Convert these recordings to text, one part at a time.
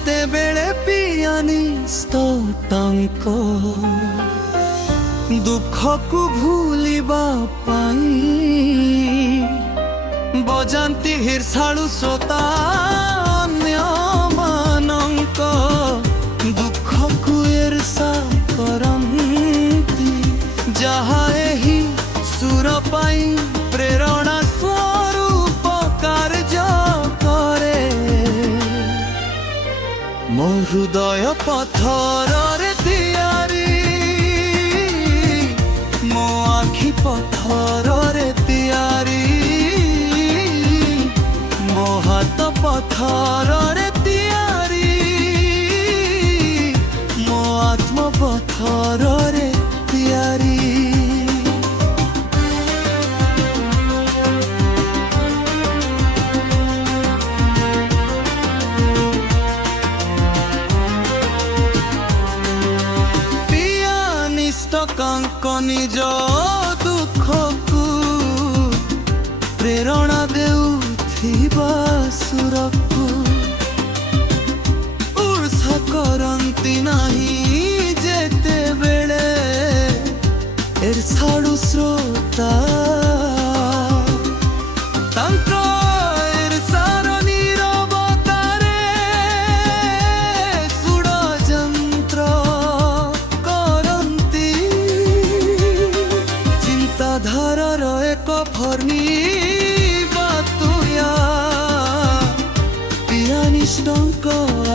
ଯେତେବେଳେ ପିଆନିଷ୍ଟ ତାଙ୍କ ଦୁଃଖକୁ ଭୁଲିବା ପାଇଁ ବଜାନ୍ତି ହିର୍ଷାଳୁ ଶ୍ରୋତା ଅନ୍ୟମାନଙ୍କ ଦୁଃଖକୁ ଈର୍ଷା କରନ୍ତି। ଯାହା ଏହି ସୁର ପାଇଁ ପ୍ରେରଣା ସ୍ୱରୂପ କାର୍ଯ୍ୟ କରେ। ମୋ ହୃଦୟ ପଥରରେ ତିଆରି, ମୋ ଆଖି ପଥରରେ ତିଆରି, ମୋ ହାତ ପଥରରେ ତିଆରି, ମୋ ଆତ୍ମା ପଥରରେ ତିଆରି। କାଙ୍କ ନିଜ ଦୁଃଖକୁ ପ୍ରେରଣା ଦେଉଥିବା ସୁରକୁ ଉର୍ଷା କରନ୍ତି ନାହିଁ ଯେତେବେଳେ ଈର୍ଷାଳୁ ଶ୍ରୋତା। ତାଙ୍କ ଈର୍ଷାର ନୀରବତାରେ ଷଡ଼ଯନ୍ତ୍ର ଧାରର ଏକ ଫର୍ନି ବାତୁୟା ପିଆନିଷ୍ଟଙ୍କ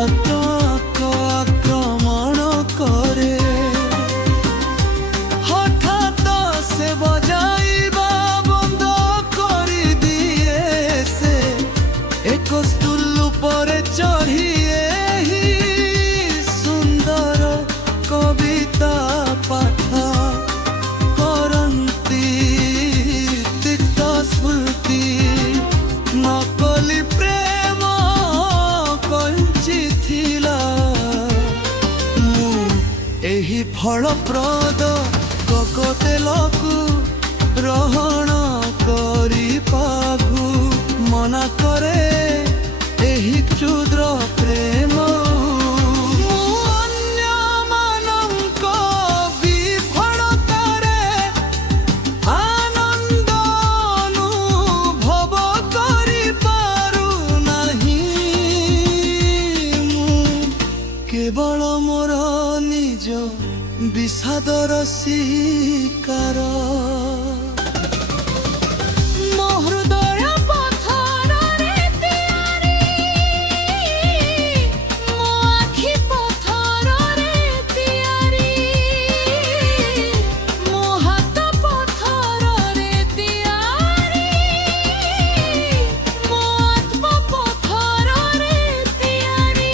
ଆତ୍ମାକୁ ଆକ୍ରମଣ କରେ। ହଠାତ୍ ସେ ବଜାଇବା ବନ୍ଦ କରିଦିଏ। ସେ ଏକ ଷ୍ଟୁଲ୍ ଉପରେ ଚଢ଼ି ଏହି ସୁନ୍ଦର କବିତା ପାଠ ନକଲି ପ୍ରେମ କଞ୍ଚିଥିଲା। ମୁଁ ଏହି ଫଳପ୍ରଦ କୋକୋତେଲକୁ ଗ୍ରହଣ କରିବାକୁ ମନା କରେ। ଏହି କ୍ଷୁଦ୍ର ପ୍ରେମ କେବଳ ମୋର ନିଜ ବିଷାଦର ଶିକାର। ମୋ ହୃଦୟ ପଥରରେ ତିଆରି, ମୋ ଆଖି ପଥରରେ ତିଆରି, ମୋ ହାତ ପଥରରେ ତିଆରି, ମୋ ଆତ୍ମା ପଥରରେ ତିଆରି।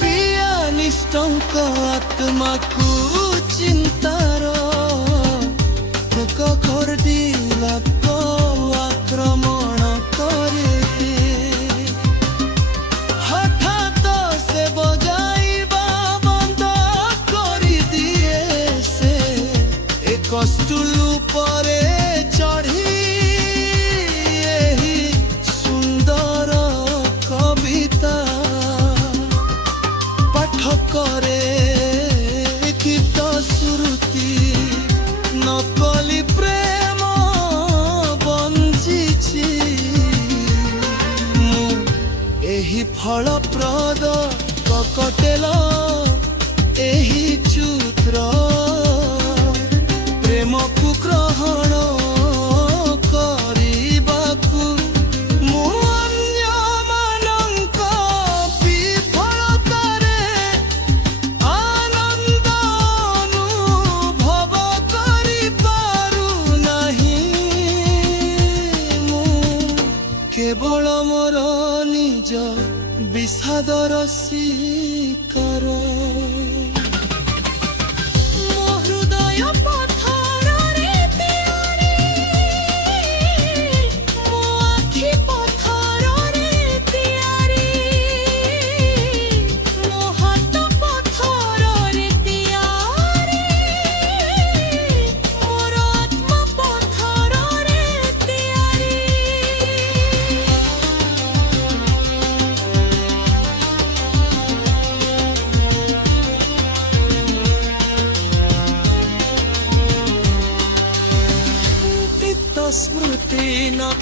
ପିଆନିଷ୍ଟଙ୍କ ଆତ୍ମାକୁ ଚିନ୍ତାର ଏକ ଘୋରଡିଲାକ ଆକ୍ରମଣ କରେ। ହଠାତ୍ ସେ ବଜାଇବା ବନ୍ଦ କରିଦିଏ। ସେ ଏକ ଷ୍ଟୁଲ୍ ଉପରେ ଚଢ଼ି ଏହି ସୁନ୍ଦର କବିତା ପାଠ କରେ। ଗୀତ ଶ୍ରୁତି ନକଲି ପ୍ରେମ ବଞ୍ଚିଛି। ମୁଁ ଏହି ଫଳପ୍ରଦ କୋକୋଟେଲ, ଏହି କ୍ଷୁଦ୍ର ପ୍ରେମକୁ ଗ୍ରହଣ କରିବାକୁ ମୁଁ ଅନ୍ୟମାନଙ୍କ ବିଫଳତାରେ ଆନନ୍ଦ ଅନୁଭବ କରିପାରୁନାହିଁ। ମୁଁ କେବଳ ମୋର ନିଜ ବିଷାଦର ଶିକାର। ମୋ ହୃଦୟ ପଥରରେ ତିଆରି, ମୋ ଆଖି ପଥରରେ ତିଆରି, ମୋ ହାତ ପଥରରେ ତିଆରି।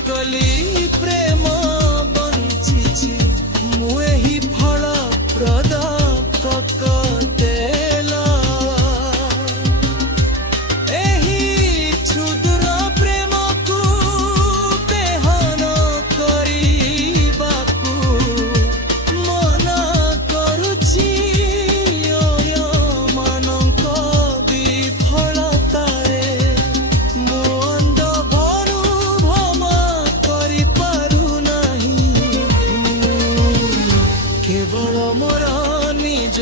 କଲି ପ୍ରେମ ବଞ୍ଚିଛି ମୁଁ ଏହି ଫଳ ପ୍ରଦ କକତେଲ ଏହି କ୍ଷୁଦ୍ର ପ୍ରେମକୁ ବେହନ କରିବାକୁ ମନ କରୁଛି ମାନଙ୍କ ବିଫଳତାରେ ମୁଁ ଅନ୍ଧଭରୁ ଭ୍ରମ କରିପାରୁନାହିଁ କେବଳ ମୋର ନିଜ